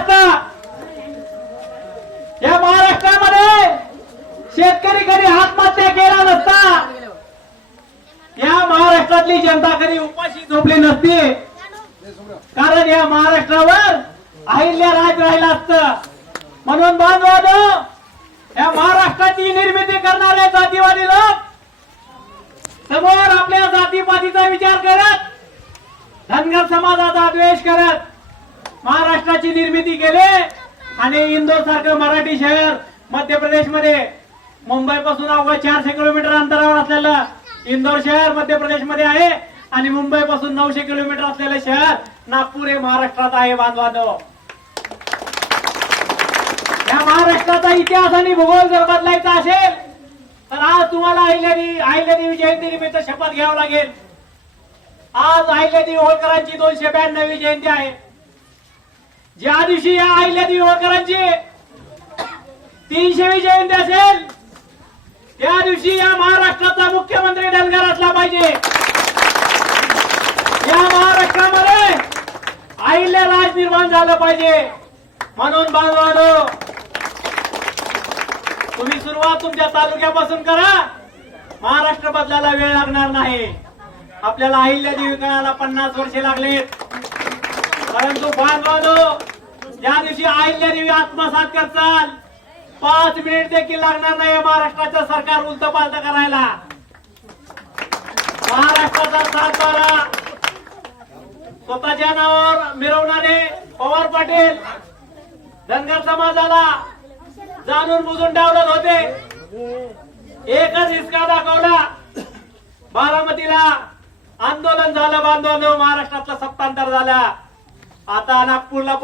असता या महाराष्ट्रामध्ये शेतकरी कधी आत्महत्या केला नसता. या महाराष्ट्रातली जनता कधी उपाशी झोपली नसती. कारण या महाराष्ट्रावर अहिल्या राज राहिला असत. म्हणून बांधवानो या महाराष्ट्राची निर्मिती करणारे जातीवादी लोक समोर आपल्या जातीपातीचा विचार करत धनगर समाजाचा द्वेष करत महाराष्ट्राची निर्मिती केली आणि इंदोर सारखं मराठी शहर मध्य प्रदेशमध्ये मुंबई पासून अवघ्या चारशे किलोमीटर अंतरावर असलेलं इंदोर शहर मध्य प्रदेशमध्ये आहे आणि मुंबई पासून नऊशे किलोमीटर असलेलं शहर नागपूर हे महाराष्ट्रात आहे बांधवानो या महाराष्ट्राचा इतिहास आणि भूगोल जर बदलायचा असेल तर आज तुम्हाला अहिल्यादेवी अहिल्यादेवी जयंती निमित्त शपथ घ्यावं लागेल. आज अहिल्यादेवी होळकरांची दोनशे ब्याण्णवी जयंती आहे. ज्या दिवशी या आईल्या होळकरांची तीनशेवी जयंती असेल त्या दिवशी या महाराष्ट्राचा मुख्यमंत्री धनगर असला पाहिजे. या महाराष्ट्रामध्ये अहिल्या राज निर्माण झालं पाहिजे. म्हणून बांधवानो तुम्ही सुरुवात तुमच्या तालुक्यापासून करा. महाराष्ट्र बदलायला वेळ लागणार नाही. आपल्याला अहिल्या देवी पन्नास वर्षे लागलेत. परंतु बांधवानो या दिवशी अहिल्या देवी आत्मसात करचाल. पाच मिनिट देखील लागणार नाही महाराष्ट्राचं सरकार उलट पालट करायला. महाराष्ट्राचा सातबारा. स्वतःच्या नावावर मिरवणारे पवार पाटील धनगर समाजाला जाणून बुजून डावलत होते. एकच हिसका दाखवला. बारामतीला आंदोलन झालं बांधवानं महाराष्ट्रातलं सत्तांतर झालं. आता नागपूरला पण